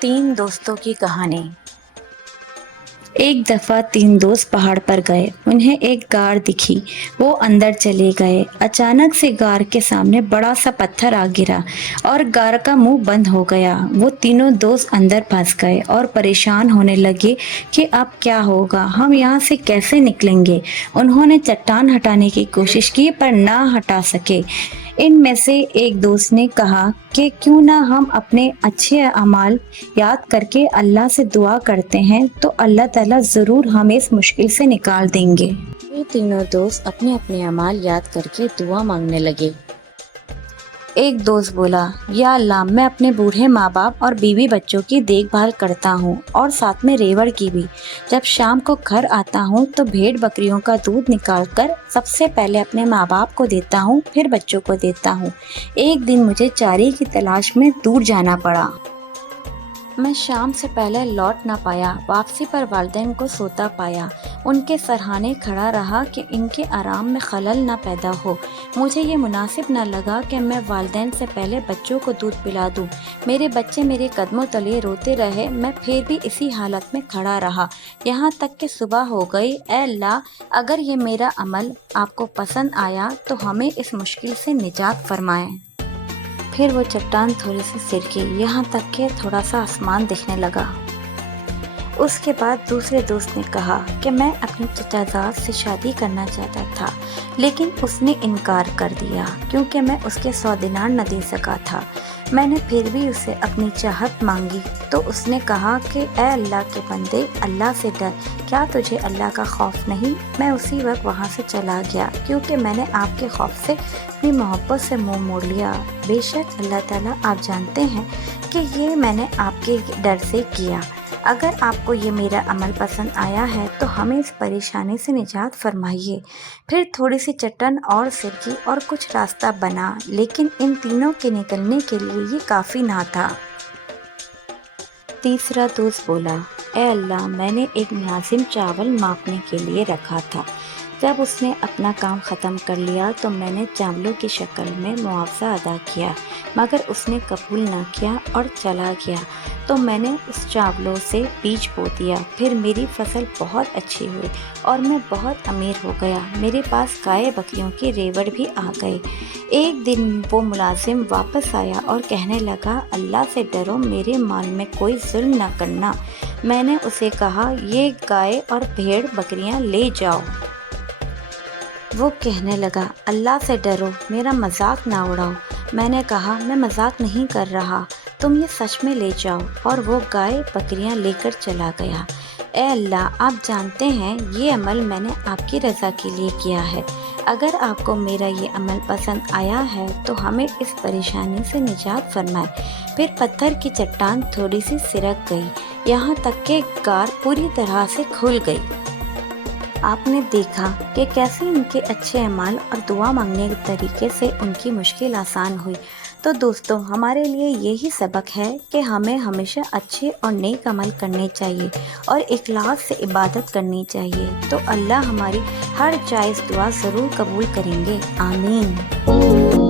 तीन दोस्तों की कहानी। एक दफा तीन दोस्त पहाड़ पर गए। उन्हें एक गार दिखी। वो अंदर चले गए। अचानक से गार के सामने बड़ा सा पत्थर आ गिरा और गार का मुंह बंद हो गया। वो तीनों दोस्त अंदर फंस गए और परेशान होने लगे कि अब क्या होगा, हम यहाँ से कैसे निकलेंगे। उन्होंने चट्टान हटाने की कोशिश की पर ना हटा सके। इनमें से एक दोस्त ने कहा कि क्यों ना हम अपने अच्छे अमाल याद करके अल्लाह से दुआ करते हैं तो अल्लाह ताला जरूर हमें इस मुश्किल से निकाल देंगे। ये तीनों दोस्त अपने अपने अमाल याद करके दुआ मांगने लगे। एक दोस्त बोला, या अल्लाह, मैं अपने बूढ़े माँ बाप और बीवी बच्चों की देखभाल करता हूँ और साथ में रेवड़ की भी। जब शाम को घर आता हूँ तो भेड़ बकरियों का दूध निकाल कर सबसे पहले अपने माँ बाप को देता हूँ, फिर बच्चों को देता हूँ। एक दिन मुझे चारे की तलाश में दूर जाना पड़ा। मैं शाम से पहले लौट ना पाया। वापसी पर वालिदैन को सोता पाया। उनके सरहाने खड़ा रहा कि इनके आराम में खलल ना पैदा हो। मुझे ये मुनासिब ना लगा कि मैं वालिदैन से पहले बच्चों को दूध पिला दूं। मेरे बच्चे मेरे कदमों तले रोते रहे, मैं फिर भी इसी हालत में खड़ा रहा, यहाँ तक कि सुबह हो गई। ऐ अल्लाह, अगर ये मेरा अमल आपको पसंद आया तो हमें इस मुश्किल से निजात फरमाएं। फिर वो चट्टान थोड़ी सी सिरकी, यहाँ तक कि थोड़ा सा आसमान दिखने लगा। उसके बाद दूसरे दोस्त ने कहा कि मैं अपनी चचाजाद से शादी करना चाहता था, लेकिन उसने इनकार कर दिया क्योंकि मैं उसके 100 दिनार न दे सका था। मैंने फिर भी उसे अपनी चाहत मांगी तो उसने कहा कि ऐ अल्लाह के बंदे, अल्लाह से डर, क्या तुझे अल्लाह का खौफ नहीं। मैं उसी वक्त वहाँ से चला गया क्योंकि मैंने आपके खौफ से अपनी मोहब्बत से मुंह मोड़ लिया। बेशक अल्लाह ताला, आप जानते हैं कि ये मैंने आपके डर से किया। अगर आपको ये मेरा अमल पसंद आया है तो हमें इस परेशानी से निजात फरमाइए। फिर थोड़ी सी चट्टान और सिरकी और कुछ रास्ता बना, लेकिन इन तीनों के निकलने के लिए ये काफ़ी ना था। तीसरा दोस्त बोला, ए अल्लाह, मैंने एक मुलाजिम चावल मापने के लिए रखा था। जब उसने अपना काम ख़त्म कर लिया तो मैंने चावलों की शक्ल में मुआवजा अदा किया, मगर उसने कबूल ना किया और चला गया। तो मैंने उस चावलों से बीज बो दिया। फिर मेरी फसल बहुत अच्छी हुई और मैं बहुत अमीर हो गया। मेरे पास गाय बकरियों की रेवड़ भी आ गए। एक दिन वो मुलाजिम वापस आया और कहने लगा, अल्लाह से डरो, मेरे माल में कोई जुल्म ना करना। मैंने उसे कहा, ये गाय और भेड़ बकरियां ले जाओ। वो कहने लगा, अल्लाह से डरो, मेरा मजाक ना उड़ाओ। मैंने कहा, मैं मजाक नहीं कर रहा, तुम ये सच में ले जाओ। और वो गाय बकरियां लेकर चला गया। ए अल्लाह, आप जानते हैं ये अमल मैंने आपकी रज़ा के लिए किया है। अगर आपको मेरा ये अमल पसंद आया है तो हमें इस परेशानी से निजात फरमाए। फिर पत्थर की चट्टान थोड़ी सी सिरक गई, यहाँ तक कि गार पूरी तरह से खुल गई। आपने देखा कि कैसे उनके अच्छे अमाल और दुआ मांगने के तरीके से उनकी मुश्किल आसान हुई। तो दोस्तों, हमारे लिए यही सबक है कि हमें हमेशा अच्छे और नेक अमल करने चाहिए और इखलास से इबादत करनी चाहिए, तो अल्लाह हमारी हर जायज़ दुआ ज़रूर कबूल करेंगे। आमीन।